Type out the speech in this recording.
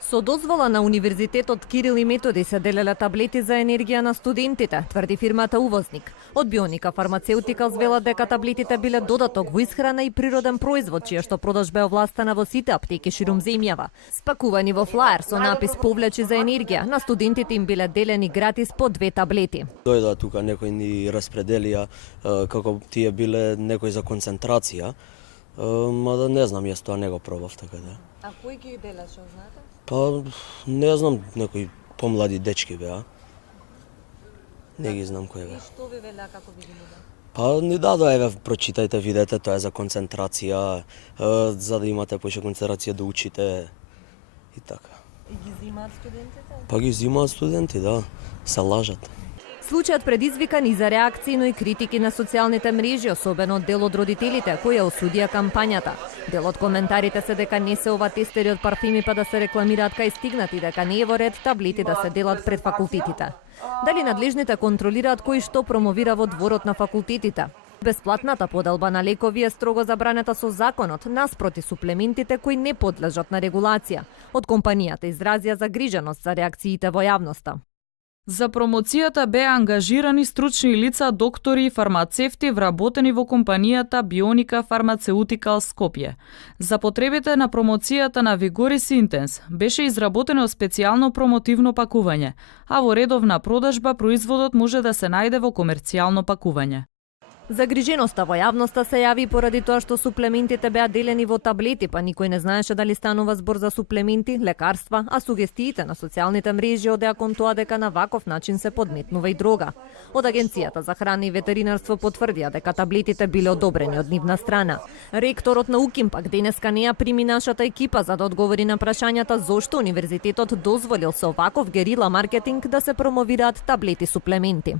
Со дозвола на Универзитетот Кирил и Методи се делеле таблети за енергија на студентите, тврди фирмата увозник. Од Бионика Фармацеутикал звела дека таблетите биле додаток во исхрана и природен производ, чија што продажба е овластена во сите аптеки ширум земјава. Спакувани во флаер со напис "Повлечи за енергија", на студентите им биле делени гратис по 2 таблети. Дојда тука некој ни распределија како тие биле некој за концентрација, мада не знам, јас тоа не го пробав, така да. А кој ги делеше, знаете? Па не знам, некои помлади дечки беа. Не ги знам кој беа. И што ви велеа како ви ги нуда? Па ни дадоа, еве прочитајте, видете, тоа е за концентрација, за да имате поише концентрација да учите и така. И ги зимаат студентите? Па ги зимаат студенти, да, се лажат. Случајот предизвика низа реакции, но и критики на социјалните мрежи, особено од дел од родителите, кои ја осудија кампањата. Дел од коментарите се дека не се ова тестери од парфими па да се рекламираат кај стигнати, дека не е во ред таблети да се делат пред факултетите. Дали надлежните контролираат кој што промовира во дворот на факултетите? Бесплатната поделба на лекови е строго забранета со законот, наспроти суплементите кои не подлежат на регулација. Од компанијата изразија загриженост за реакциите во јавноста. За промоцијата беа ангажирани стручни лица, доктори и фармацевти вработени во компанијата Бионика Фармацеутикал Скопје. За потребите на промоцијата на Вигорис Интенс беше изработено специјално промотивно пакување, а во редовна продажба производот може да се најде во комерцијално пакување. Загриженоста во јавноста се јави поради тоа што суплементите беа делени во таблети, па никој не знаеше дали станува збор за суплементи, лекарства, а сугестиите на социјалните мрежи одеа кон тоа дека на ваков начин се подметнува и дрога. Од Агенцијата за храна и ветеринарство потврдија дека таблетите биле одобрени од нивна страна. Ректорот на УКИМ пак денеска не ја прими нашата екипа за да одговори на прашањата зошто универзитетот дозволил со ваков герила маркетинг да се промовираат таблети суплементи.